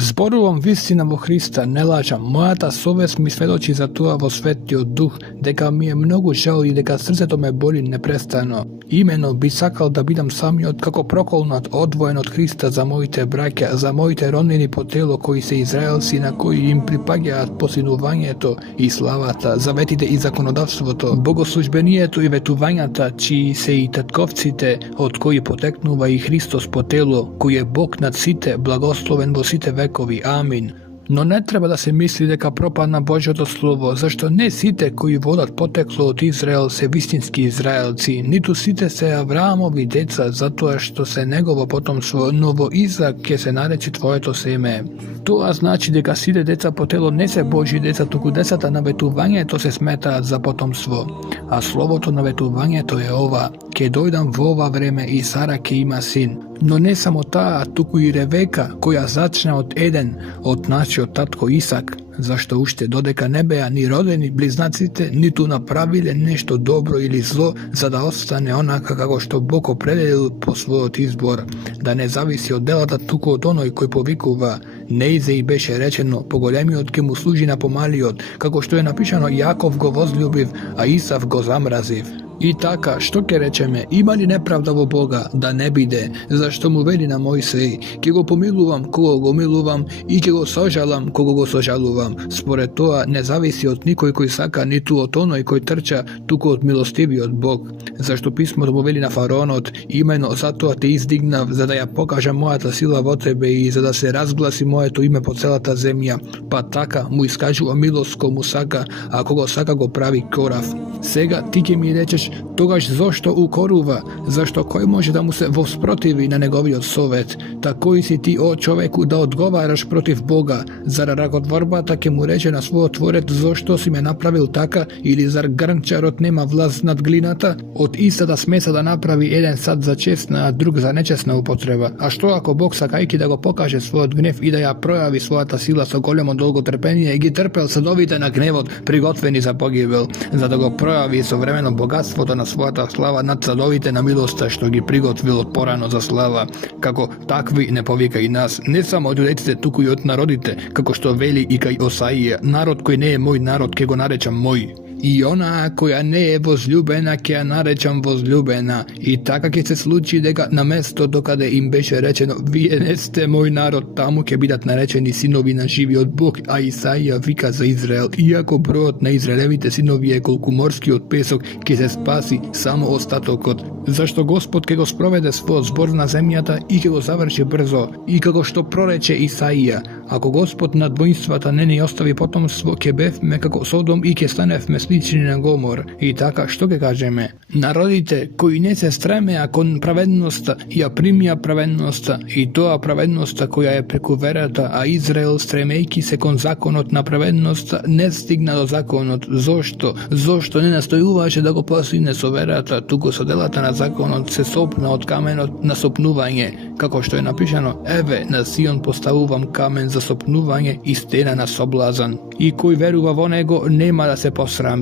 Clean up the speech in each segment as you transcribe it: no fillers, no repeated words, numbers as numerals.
Zborom vistina vo Hrista ne lažam, moja совест mi svedoči za тоа во Светиот Дух, дека ми е многу жал и дека срцето ме боли непрестано. Имено би сакал да бидам самиот како проколнат, одвоен од Христа за моите браќа, за моите роднини по тело кои се израелци на кои им припаѓаат посинувањето и славата, заветите и законодавството, богослужбението и ветувањата, чии се и татковците, од кои потекнува и Христос по тело, кој е Бог над сите, благословен во сите векови. Амин. Но не треба да се мисли дека пропадна Божјото Слово, зашто не сите кои водат потекло од Израел се вистински израелци, ниту сите се Авраамови деца, затоа што се негово потомство, но во Изак ќе се наречи твоето семе. Тоа значи дека сите деца по тело не се Божји деца, туку децата на ветувањето се сметаат за потомство. А словото на ветувањето е ова: ќе дојдам во ова време и Сара ќе има син. Но не само таа, туку и Ревека, која зачна од еден, од нашиот татко Исак, зашто уште додека не беа ни родени близнаците, ниту направиле нешто добро или зло, за да остане онака како што Бог определил по својот избор, да не зависи од делата, туку од оној кој повикува. Неизе и беше речено: поголемиот ќе му служи на помалиот, како што е напишано: Јаков го возлюбив, а Исав го замразив. И така, што ќе речеме? Има ли неправда во Бога? Да не биде, зашто му вели на Мојсеј: ќе го помилувам кого го милувам и ќе го сожалам кого го сожалувам. Според тоа не зависи од никој кој сака, ниту од оној кој трча, туку од милостивиот Бог. Зашто писмото му вели на фараонот: имено затоа те издигнав, за да ја покажам мојата сила во тебе и за да се разгласи моето име по целата земја. Па така му искажува милост кому сака, а кого сака го прави корав. Сега ти ќе ми речеш: тогаш зошто укорува? Зашто кој може да му се воспротиви на неговиот совет? Та кој си ти, о човеку, да одговараш против Бога? Зар ракотворбата ќе му рече на својот творец: зошто си ме направил така? Или зар грнчарот нема власт над глината? Од истата смеса да направи еден сад за честна, а друг за нечестна употреба. А што ако Бог, сакајќи да го покаже својот гнев и да ја пројави својата сила со големо долготрпение, и ги трпел садовите на гневот, приготвени за погибел, за да го пројави современо богатството на својата слава над садовите на милоста што ги приготвил од порано за слава? Како такви не повика и нас, не само од јудејците, туку и од народите, како што вели и кај Осаија: народ кој не е мој народ ќе го наречам мој. И онаа која не е возлюбена ќе ја наречам возлюбена. И така ќе се случи дека на место докаде им беше речено: вие не сте мој народ, таму ќе бидат наречени синови на живиот Бог. А Исаија вика за Израел: иако бројот на израелевите синови е колку морскиот песок, ќе се спаси само остатокот. Зашто Господ ќе го спроведе својот збор на земјата и ќе го заврши брзо. И како што прорече Исаија: ако Господ над воинствата не ни остави потомство, ќе бевме како Содом и ќе станевме слични на Гомор. И така, што ќе кажеме? Народите кои не се стремеа кон праведноста, ја примија праведноста, и тоа праведноста која е преку верата, а Израел, стремејки се кон законот на праведноста, не стигна до законот. Зошто? Зошто не настојуваше да го постигне со верата, туку со делата на законот се сопна од каменот на сопнување, како што е напишано: еве, на Сион поставувам камен за сопнување и стена на соблазан, и кој верува во него нема да се посрами.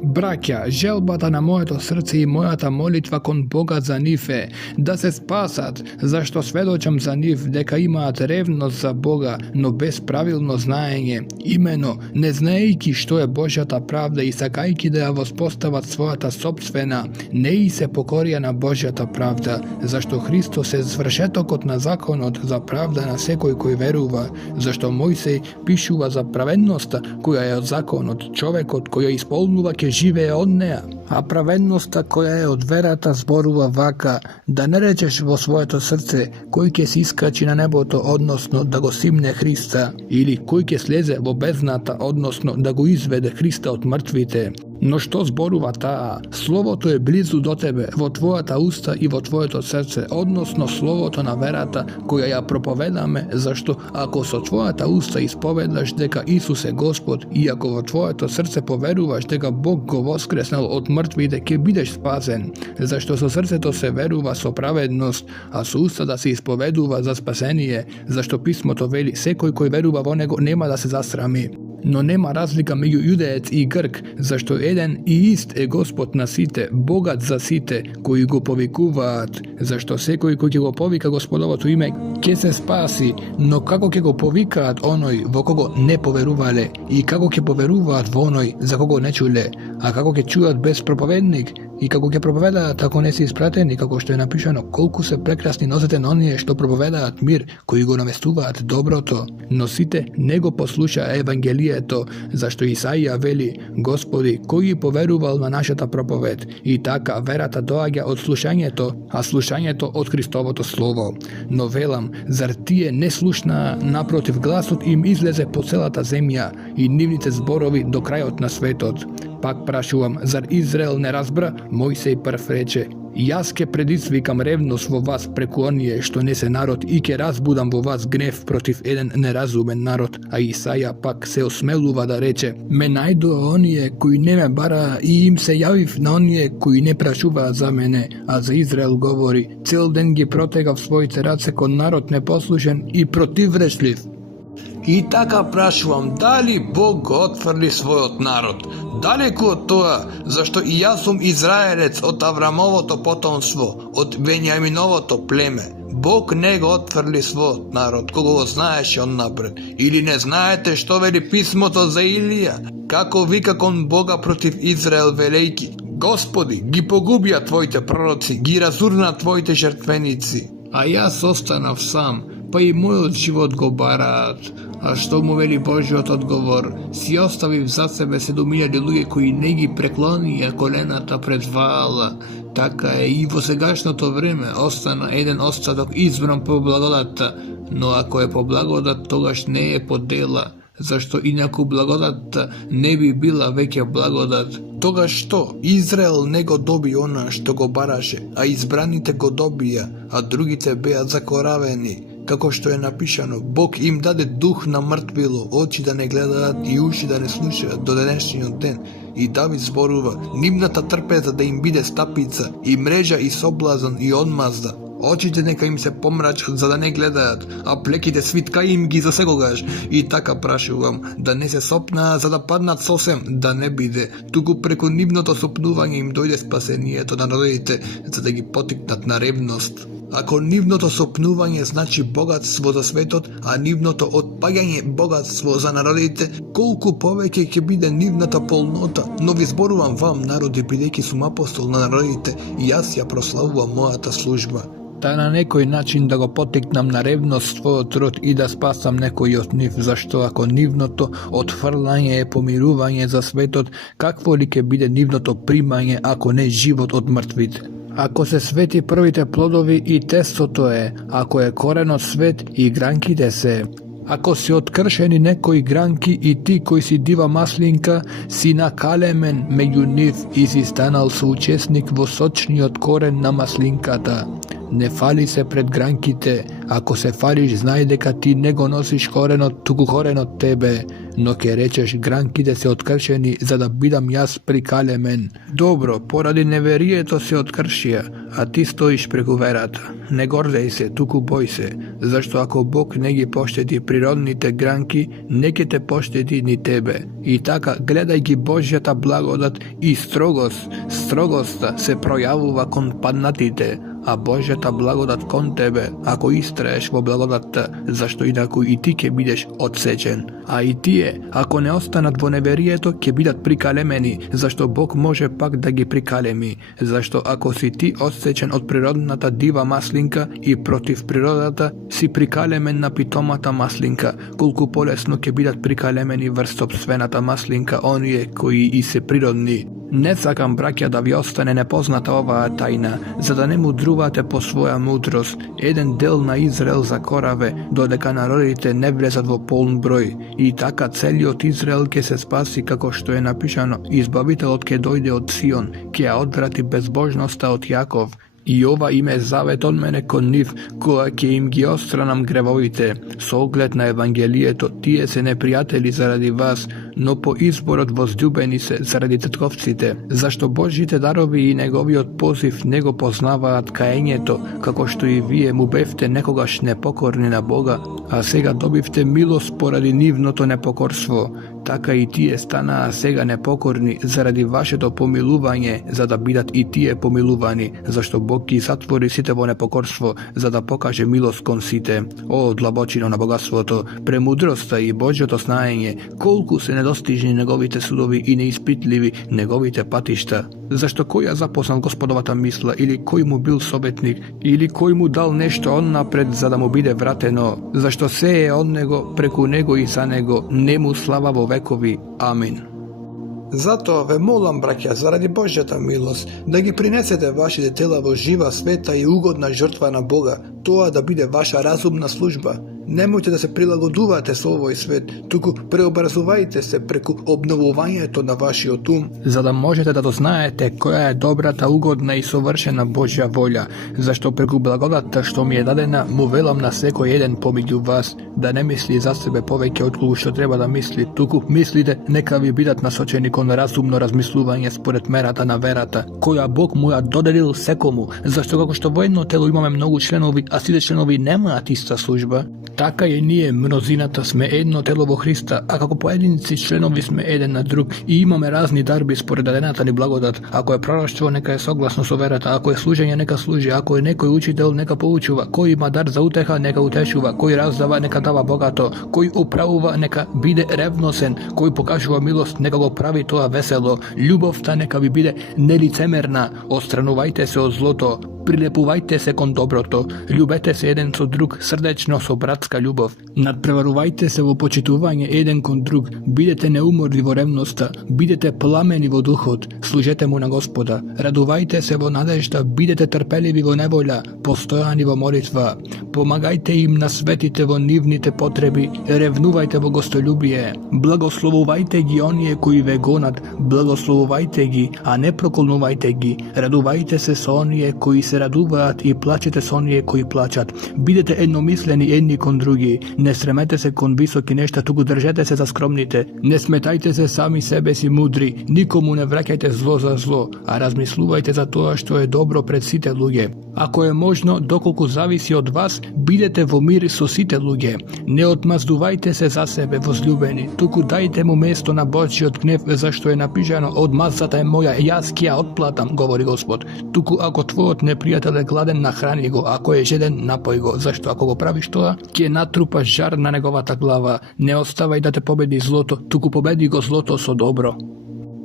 Браќа, желбата на моето срце и мојата молитва кон Бога за нив е да се спасат, зашто сведочам за нив дека имаат ревност за Бога, но без правилно знаење, имено не знаејќи што е Божјата правда и сакајќи да ја воспостават својата сопствена, не и се покорија на Божјата правда, зашто Христос е звршетокот на законот за правда на секој кој верува, зашто Мојсеј пишува за праведноста која е од законот, човекот кој ја исполнува ќе живее од неа. А праведноста која е од верата зборува вака: да не речеш во своето срце кој ќе се искачи на небото, односно да го симне Христа, или кој ќе слезе во бездната, односно да го изведе Христа од мртвите. Но што зборува таа? Словото е близу до тебе, во твојата уста и во твоето срце, односно словото на верата која ја проповедаме, зашто ако со твојата уста исповедаш дека Исус е Господ и ако во твоето срце поверуваш дека Бог го воскреснал од мртвите, ќе бидеш спасен. Зашто со срцето се верува со праведност, а со уста да се исповедува за спасение, зашто писмото вели: секој кој верува во него нема да се засрами. Но нема разлика меѓу јудеец и грк, зашто еден и ист е Господ на сите, богат за сите кои го повикуваат, зашто секој кој ќе го повика Господовото име ќе се спаси, но како ќе го повикаат оној во кого не поверувале и како ќе поверуваат во оној за кого не чуле, а како ќе чуат без проповедник и како ќе проповедаат ако не се испратени, како што е напишано, колку се прекрасни нозете на оние што проповедаат мир, кои го навестуваат доброто. Но сите не го послуша Евангелието, зашто Исаија вели: Господи, кој поверувал на нашата проповед? И така верата доаѓа од слушањето, а слушањето од Христовото слово. Но велам, зар тие не слушнаа, напротив гласот им излезе по целата земја и нивните зборови до крајот на светот. Пак прашувам, зар Израел не разбра? Мојсей прв рече: Јас ке предизвикам ревност во вас преку оние што не се народ и ке разбудам во вас гнев против еден неразумен народ. А Исаја пак се осмелува да рече: Ме најдоа оние кои не ме бараа и им се јавив на оние кои не прашуваа за мене. А за Израел говори: Цел ден ги протегав своите раце кон народ непослушен и противречлив. И така прашувам, дали Бог го отфрли својот народ? Далеку од тоа, зашто и јас сум израелец од Аврамовото потомство, од Венијаминовото племе. Бог не го отфрли својот народ, кога го знаеше оннапред. Или не знаете што вели писмото за Илија? Како вика кон Бога против Израел велејки: Господи, ги погубија твоите пророци, ги разурна твоите жртвеници. А јас останав сам, па и мојот живот го бараат. А што му вели Божиот одговор? Си оставив за себе 7.000 луѓе кои не ги преклонија колената пред Ваала. Така е и во сегашното време остана еден остаток избран по благодатта, но ако е по благодат, тогаш не е по дела, зашто инаку благодатта не би била веќе благодат. Тогаш што? Израел не го доби она што го бараше, а избраните го добија, а другите беа закоравени. Како што е напишано, Бог им даде дух на мртвило, очи да не гледаат и уши да не слушаат до денешниот ден. И Давид зборува: нивната трпеза да им биде стапица, и мрежа и соблазан и одмазда. Очите нека им се помрачат за да не гледаат, а плеките свиткај им ги за секогаш. И така прашувам, да не се сопнаа за да паднат сосем, да не биде, туку преку нивното сопнување им дојде спасението на народите, за да ги потикнат на ревност. Ако нивното сопнување значи богатство за светот, а нивното отпаѓање богатство за народите, колку повеќе ќе биде нивната полнота. Но ви зборувам вам, народи, бидејќи сум апостол на народите, и јас ја прославувам мојата служба. Та на некој начин да го потикнам на ревност својот род и да спасам некој од нив, зашто ако нивното отфрлање е помирување за светот, какво ли ќе биде нивното примање ако не живот од мртвите? Ако се свети првите плодови и тестото е, ако е коренот свет и гранките се. Ако си откршени некои гранки и ти кој си дива маслинка, си накалемен меѓу нив и си станал соучесник во сочниот корен на маслинката. Не фали се пред гранките, ако се фалиш, знај дека ти не го носиш коренот, туку коренот тебе, но ке речеш гранките се откршени за да бидам јас прикалемен. Добро, поради неверието се откршија, а ти стоиш преку верата. Не гордеј се, туку бој се, зашто ако Бог не ги поштеди природните гранки, не ке те поштеди ни тебе. И така, гледај ги Божјата благодат и строгоста се пројавува кон паднатите, а Божјата благодат кон тебе, ако истраеш во благодатта, зашто инаку и ти ќе бидеш одсечен. А и тие, ако не останат во неверието, ќе бидат прикалемени, зашто Бог може пак да ги прикалеми, зашто ако си ти одсечен од природната дива маслинка и против природата, си прикалемен на питомата маслинка, колку полесно ќе бидат прикалемени врз сопствената маслинка оние кои и се природни. Не сакам, браќа, да ви остане непозната оваа тајна, за да не мудрувате по своја мудрост. Еден дел на Израел закораве, додека народите не влезат во полн број. И така целиот Израел ќе се спаси, како што е напишано: Избавителот ќе дојде од Сион, ќе ја одврати безбожноста од Јаков. И ова им е завет од мене кон нив, која ќе им ги отстранам гревовите. Со оглед на Евангелието, тие се непријатели заради вас, но по изборот возлюбени се заради татковците, зашто Божите дарови и неговиот позив не го познаваат каењето, како што и вие му бевте некогаш непокорни на Бога, а сега добивте милост поради нивното непокорство. така и тие станаа сега непокорни заради вашето помилување, за да бидат и тие помилувани, зашто Бог ги затвори сите во непокорство, за да покаже милост кон сите. О, длабочино на богатството, премудроста и Божјото знаење, колку се недостижни неговите судови и неиспитливи неговите патишта. Зашто кој ја запознал Господовата мисла, или кој му бил советник, или кој му дал нешто он напред за да му биде вратено, зашто се е од него, преку него и за него, нему слава во векови. Амин. Затоа ве молам, браќа, заради Божјата милост, да ги принесете вашите тела во жива, света и угодна жртва на Бога, тоа да биде ваша разумна служба. Немојте да се прилагодувате со овој свет, туку преобразувајте се преку обновувањето на вашиот ум, за да можете да дознаете која е добрата, угодна и совршена Божја волја, зашто преку благодатта што ми е дадена, му велам на секој еден помеѓу вас, да не мисли за себе повеќе отколку што треба да мисли, туку мислите нека ви бидат насочени кон разумно размислување според мерата на верата, која Бог му ја доделил секому, зашто како што во едно тело имаме многу членови, а сите членови немаат иста служба, така и ние, мнозината, сме едно тело во Христа, а како поединци членови сме еден на друг и имаме разни дарби според дадената ни благодат. Ако е пророштво, нека е согласно со верата, ако е служење, нека служи, ако е некој учител, нека поучува, кој има дар за утеха, нека утешува, кој раздава, нека дава богато, кој управува, нека биде ревносен, кој покажува милост, нека го прави тоа весело, љубовта нека ви биде нелицемерна, отстранувајте се од злото, прилепувајте се кон доброто, љубете се еден со друг срдечно со братска љубов, надпреварувајте се во почитување еден кон друг, бидете неуморни во ревноста, бидете пламени во духот, служете му на Господа, радувајте се во надежда, бидете трпеливи во неволја, постојани во молитва, помагајте им на светите во нивните потреби, ревнувајте во гостољубие, благословувајте ги оние кои ве гонат, благословувајте ги, а не проколнувајте ги, радувајте се со оние кои се радуваат и плачете со оние кои плачат. Бидете едномислени едни кон други, не сремете се кон високи нешта, туку држете се за скромните. Не сметајте се сами себе си мудри, никому не враќајте зло за зло, а размислувајте за тоа што е добро пред сите луѓе. Ако е можно, доколку зависи од вас, бидете во мир со сите луѓе. Не одмаздувајте се за себе, возлюбени, туку дајте му место на Божјиот гнев, зашто е напишано: одмазата е моја, јас ќе ја отплатам, говори Господ. Туку ако твојот непријател е гладен, нахрани го, ако е жеден, напој го, зашто ако го правиш тоа, ќе натрупаш жар на неговата глава. Не оставај да те победи злото, туку победи го злото со добро.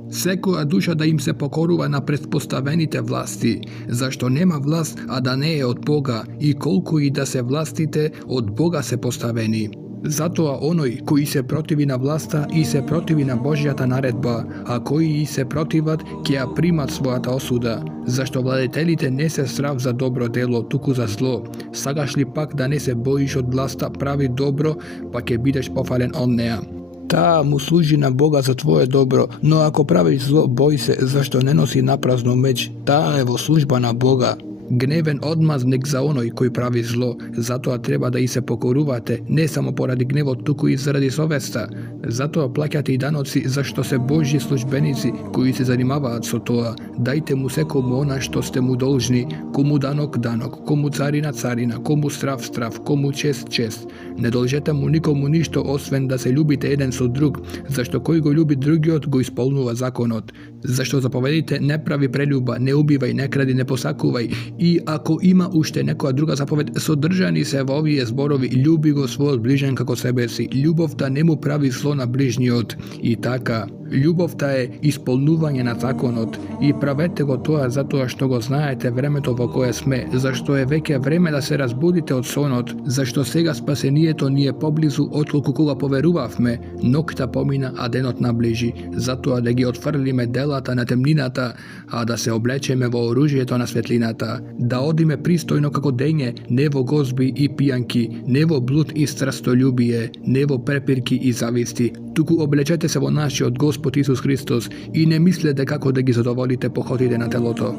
Секоја душа да им се покорува на предпоставените власти, зашто нема власт, а да не е од Бога, и колку и да се властите, од Бога се поставени. Затоа оној кој се противи на власта и се противи на Божјата наредба, а кои и се противат, ќе ја примат својата осуда, зашто владетелите не се страв за добро дело, туку за зло. Сагаш ли пак да не се боиш од власта, прави добро, па ќе бидеш пофален од неа. Таа му служи на Бога за твое добро, но ако правиш зло, бој се, зашто не носи напразно меч, таа е во служба на Бога. Гневен одмазник за оној кој прави зло, затоа треба да и се покорувате, не само поради гневот, туку и заради совеста. Затоа плаќате и даноци, зашто се Божји службеници кои се занимаваат со тоа. Дајте му секому она што сте му должни, кому данок данок, кому царина царина, кому страв страв, кому чест чест. Не должете му никому ништо освен да се љубите еден со друг, зашто кој го љуби другиот го исполнува законот. Зашто заповедите: не прави прелюба, не убивај, не кради, не посакувај, и ако има уште некоја друга заповед, содржани се во овие зборови: љуби го својот ближен како себе си. Љубовта не му прави зло на ближниот. И така, љубовта е исполнување на законот, и правете го тоа затоа што го знаете времето во кое сме, зашто е веќе време да се разбудите од сонот, зашто сега спасението ни е поблизу отколку кога поверувавме. Ноќта помина, а денот наближи. Затоа да ги отфрлиме делата на темнината, а да се облечеме во оружјето на светлината, да одиме пристојно како дење, не во гозби и пијанки, не во блуд и страстољубие, не во препирки и зависти, туку облечете се во нашиот Господ Исус Христос и не мислете како да ги задоволите похотите на телото.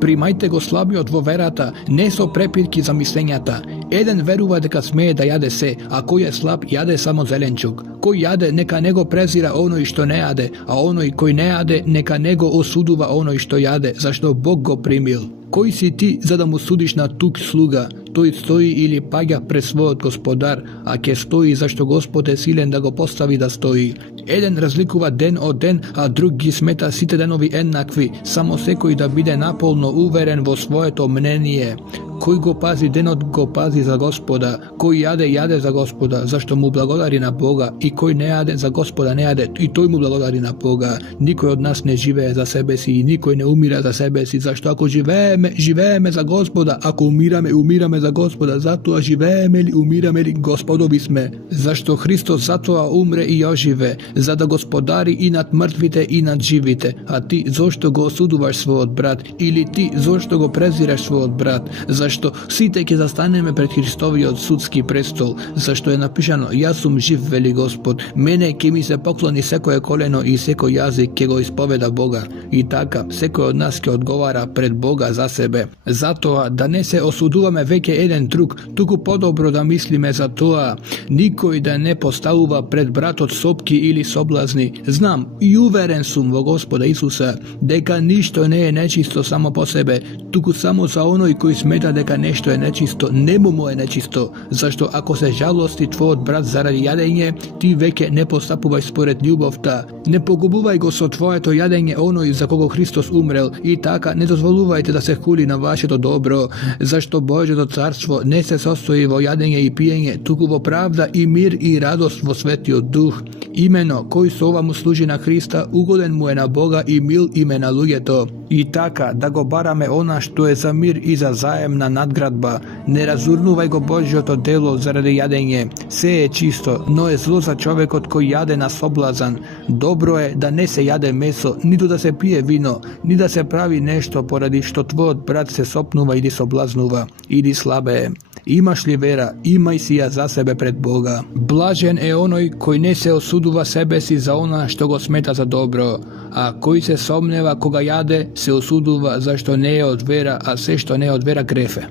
Примајте го слабиот во верата, не со препирки за мислењата. Еден верува дека смее да јаде се, а кој е слаб јаде само зеленчук. Кој јаде, нека не го презира оној што не јаде, а оној кој не јаде, нека не го осудува оној што јаде, зашто Бог го примил. Кој си ти за да му судиш на тук слуга? Тој стои или паѓа пред својот Господар, а ќе стои зашто Господ е силен да го постави да стои. Еден разликува ден од ден, а друг ги смета сите денови еднакви, само секој да биде наполно уверен во своето мнение. Кој го пази денот, го пази за Господа. Кој јаде, јаде за Господа, зашто му благодари на Бога. И кој не јаде, за Господа не јаде, и тој му благодари на Бога. Никој од нас не живее за себе си и никој не умира за себе си, зашто ако живееме, живееме за Господа. Ако умираме, умираме за Господа. Затоа живееме ли, умираме ли, Господови сме. Зашто Христос затоа умре и оживе, за да господари и над мртвите и над живите. А ти зошто го осудуваш својот брат? Или ти зошто го презираш својот брат? Зашто сите ќе застанеме пред Христовиот судски престол, зашто е напишано: јас сум жив, вели Господ, мене ќе ми се поклони секое колено и секој јазик ќе го исповеда Бога. И така, секој од нас ќе одговара пред Бога за себе. Затоа да не се осудуваме веќе еден друг, туку подобро да мислиме за тоа, никој да не поставува пред братот сопки или соблазни. Знам и уверен сум во Господа Исуса дека ништо не е нечисто само по себе, туку само за оној кој смета дека нешто е нечисто, нему му е нечисто, зашто ако се жалости твојот брат заради јадење, ти веќе не постапувај според љубовта. Не погубувај го со твоето јадење оној за кого Христос умрел, и така не дозволувајте да се хули на вашето добро, зашто Божјото царство не се состои во јадење и пиење, туку во правда и мир и радост во Светиот Дух. Имено, кој со ова му служи на Христа, угоден му е на Бога и мил име на луѓето. И така, да го бараме она што е за мир и за заемна надградба. Не разурнувај го Божјото дело заради јадење. Се е чисто, но е зло за човекот кој јаде на соблазан. Добро е да не се јаде месо, ниту да се пие вино, ни да се прави нешто поради што твојот брат се сопнува или соблазнува, или слабее. Имаш ли вера, имај си ја за себе пред Бога. Блажен е оној кој не се осудува себе си за она што го смета за добро, а кој се сомнева кога јаде, се осудува зашто не е од вера, а се што не е од вера грефе.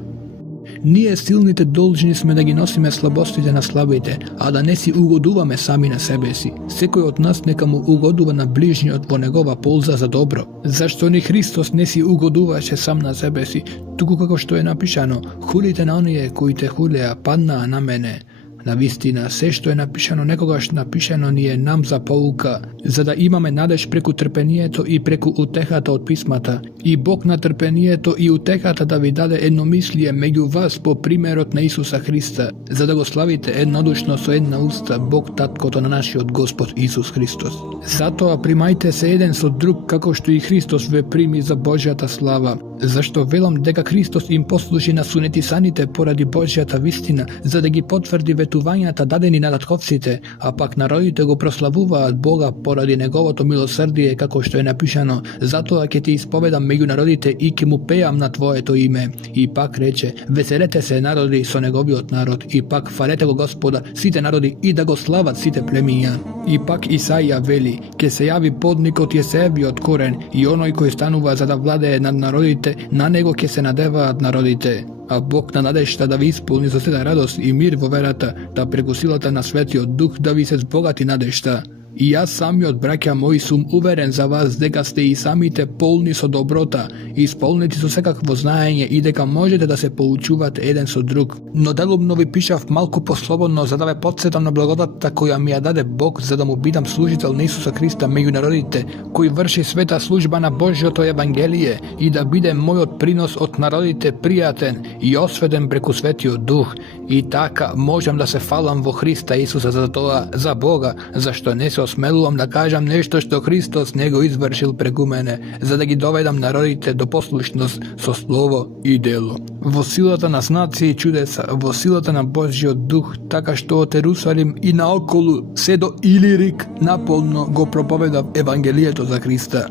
Ние силните должни сме да ги носиме слабостите на слабите, а да не си угодуваме сами на себе си. Секој од нас нека му угодува на ближниот во негова полза за добро. Зашто ни Христос не си угодуваше сам на себе си, туку како што е напишано: хулите на оние кои те хулеа, паднаа на мене. Навистина, се што е напишано некогаш напишано ни е нам за поука, за да имаме надеж преку трпението и преку утехата од писмата. И Бог на трпението и утехата да ви даде едномислие меѓу вас по примерот на Исуса Христа, за да го славите еднодушно со една уста Бог Таткото на нашиот Господ Исус Христос. Затоа примајте се еден со друг како што и Христос ве прими за Божјата слава. Зашто велам дека Христос им послужи на сунетисаните поради Божјата вистина, за да ги потврди ветувањата дадени на татковците, а пак народите го прославуваат Бога поради неговото милосрдие, како што е напишано: затоа ќе ти исповедам меѓу народите и ќе му пеам на твоето име. И пак рече: веселете се народи со неговиот народ, и пак фалете го Господа сите народи и да го слават сите племиња. И пак Исаија вели: ќе се јави подникот Јесеевиот корен, и оној кој станува за да владее над народите, на него ќе се надеваат народите. А Бог на надежта да ви исполни со сета радост и мир во верата, да преку силата на Светиот Дух да ви се збогати надежта. И јас самиот, браќа мои, сум уверен за вас дека сте и самите полни со доброта, исполнети со секакво знаење и дека можете да се поучувате еден со друг. Но делумно ви пишав малку послободно за да ве потсетам на благодатта која ми ја даде Бог, за да му бидам служител на Исуса Христа меѓу народите, кој врши света служба на Божјото Евангелие, и да биде мојот принос од народите пријатен и осветен преку Светиот Дух. И така можам да се фалам во Христа Исуса за тоа, за Бога, зашто не се осмелувам да кажам нешто што Христос не го извршил преку мене, за да ги доведам народите до послушност со слово и дело. Во силата на знаци и чудеса, во силата на Божјиот Дух, така што од Ерусалим и наоколу се до Илирик наполно го проповедав Евангелието за Христа.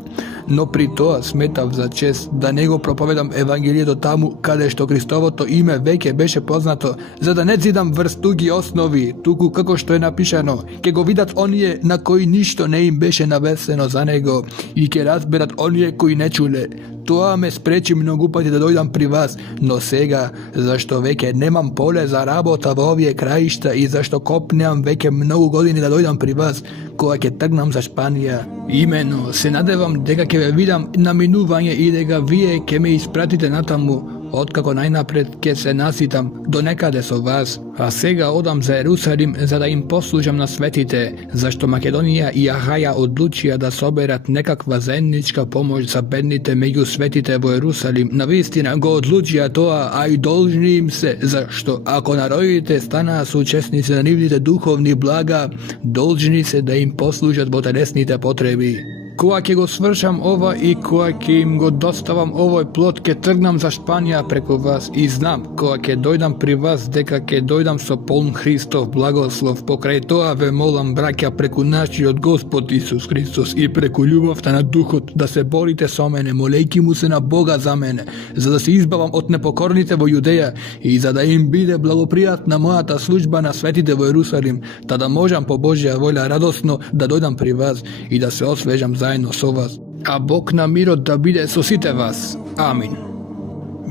Но при тоа сметав за чест да не го проповедам Евангелието таму каде што Христовото име веќе беше познато, за да не зидам врз туги основи, туку како што е напишано: ќе го видат оние на кои ништо не им беше навесено за него, и ќе разберат оние кои не чуле. Тоа ме спречи многу пати да дојдам при вас, но сега, зашто веќе немам поле за работа во овие краишта и зашто копнеам веќе многу години да дојдам при вас, кога ќе тргнам за Шпанија. Имено, се надевам дека ќе ве видам на минување и дека вие ќе ме испратите натаму. otkako najnapred ke se nasitam do nekade so vas, a сега odam za Jerusalim za da im poslužam na svetite, zašto Makedonija i Ahaja odlučija da soberat nekakva zajednička pomoć za bednite među svetite vo Jerusalim, na vistina go odlučija toa, a i dolžni im se, zašto ako narodite stana su učesnici na nivnite duhovni blaga, dolžni se da im poslužat bo telesnite potrebi. Koake go svršam ova i koake im go dostavam ovoj plotke trgnam za Španija preko vas i znam koake dojdam pri vas deka ke dojdam so poln Hristov blagoslov pokraj toa ve molam braća preku naši od Gospod Isus Hristos i preku ljubavta na duhot da se borite so mene, molejki mu se na Boga za mene, za da se izbavam od nepokornite vo Judeja i za da im bide blagoprijatna moja ta služba na svetite vo Jerusalim, tada možam po Božja volja radosno da dojdam pri vas i da se osvežam zajedno so vas. A Bog na mirot da bide so site vas. Amin.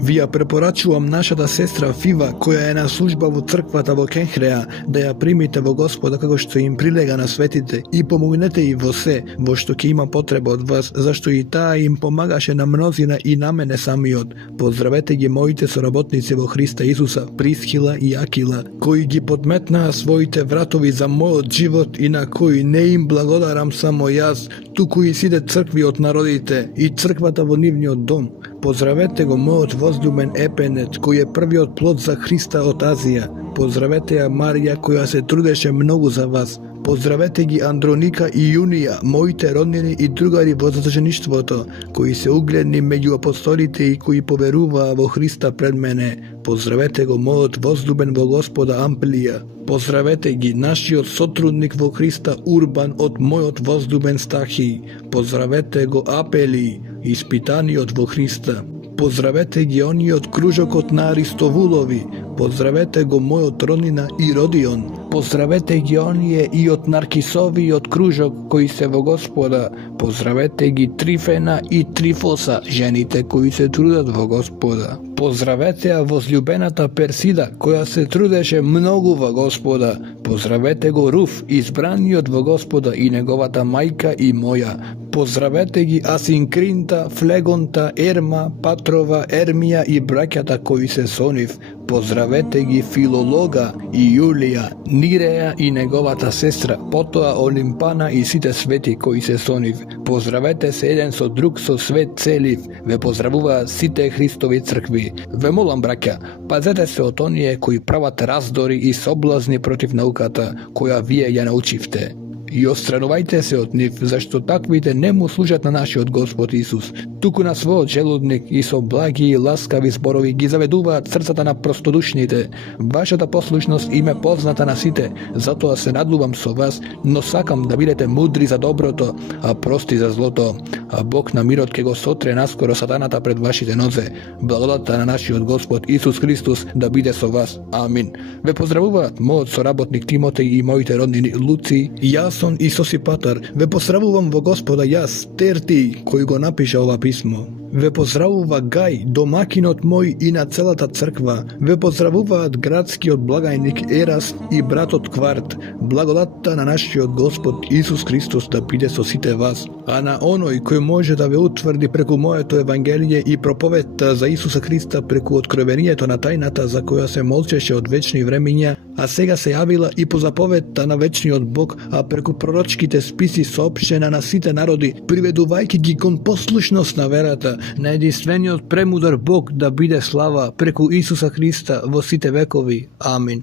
Vija preporačuvam našата sestra Fiva, koja je na služba vo crkvata vo Kenhreja, da ja primite vo Gospoda kako što im prilega na svetite i pomognete i vo se, vo što ki ima potreba od vas, zašto i ta im pomagaše na mnozina i na mene samiot. Pozdravete gi mojite sorabotnici vo Hrista Isusa, Priskila i Akila, koji gi podmetna svojite vratovi za moj život i na koji ne im blagodaram samo jaz, tu koji side crkvi od narodite i crkvata vo nivni od dom. Pozdravete go moj возлюбен Епенет, koji je prvi od plod za Hrista od Azija. Pozdravete ja Marija, koja se trudeše mnogo za vas. Pozdravete gi Andronika i Junija, mojite rodnini i drugari vo zaženištvoto, koji se ugledni među apostolite i koji poveruva vo Hrista pred mene. Pozdravete go moj возлюбен vo Gospoda Amplija. Pozdravete gi naši od sotrudnik vo Hrista Urban od moj od возлюбен Stahij. Pozdravete go Apelij, ispitani od vo Hrista. Pozdravete gi oni od kružokot na Aristovulovi, pozdravete go moj od Ronina i Rodion, pozdravete gi onije i od Narkisovi i od kružok koji se vo Gospoda, pozdravete gi Trifena i Trifosa, ženite koji se trudat vo Gospoda. Pozdravete a возлюбената Persida, koja se trudeše mnogo vo Gospoda, pozdravete go Ruf, izbrani od vo Gospoda i njegovata majka i moja. Pozdravete gi Asinkrinta, Flegonta, Erma, Patrova, Ermija i braćata koji se soniv. Pozdravete gi Filologa i Julija, Nireja i njegovata sestra, Potoa, Olimpana i site sveti koji se soniv. Pozdravete se jedan so drug so svet celiv, ve pozdravuva site Hristovi crkvi. Ve molam braća, pazete se od onije koji pravate razdori i soblazni protiv naukata, koja vije ja naučivte. I ostranuvajte se od njih, zašto takvite nemu služat na naši od Gospod Isus. Tuku na svoj želudnik i so blagi i laskavi zborovi gi zaveduva srcata na prostodušnite. Vašata poslušnost ime poznata na site, zato se nadluvam so vas, no sakam da budete mudri za dobroto, a prosti za zloto. A Bog na mirot ke go sotre naskoro satanata pred vašite noze. Blagodata na naši od Gospod Isus Hristus da bide so vas. Amin. Ve pozdravuvat moj sorabotnik Timotej i mojite rodnini Luci, Jason i Sosipatar. Ve pozdravuvam vo Gospoda jas, Terti, koji go napiše ova pismo. Ve pozdravuva Gaj, domakinot moj i na celata crkva. Ve pozdravuvat gradski od blagajnik Eras i bratot Kvart. Blagodata na naši od Gospod Isus Hristus da bide so site vas. A na onoj koji može da ve utvrdi preku moje to evangelije i propoveta za Isusa Hrista preku otkrovenijeto na tajnata za koja se molčeše od večnih vreminja, a сега se javila i po zapoveta na večni od Bog, a preku proročkite spisi saopštena na site narodi, priveduvajki gi kon poslušnost na verata, na jedinstveni od premudar Bog da bide slava preku Isusa Hrista vo site vekovi. Amin.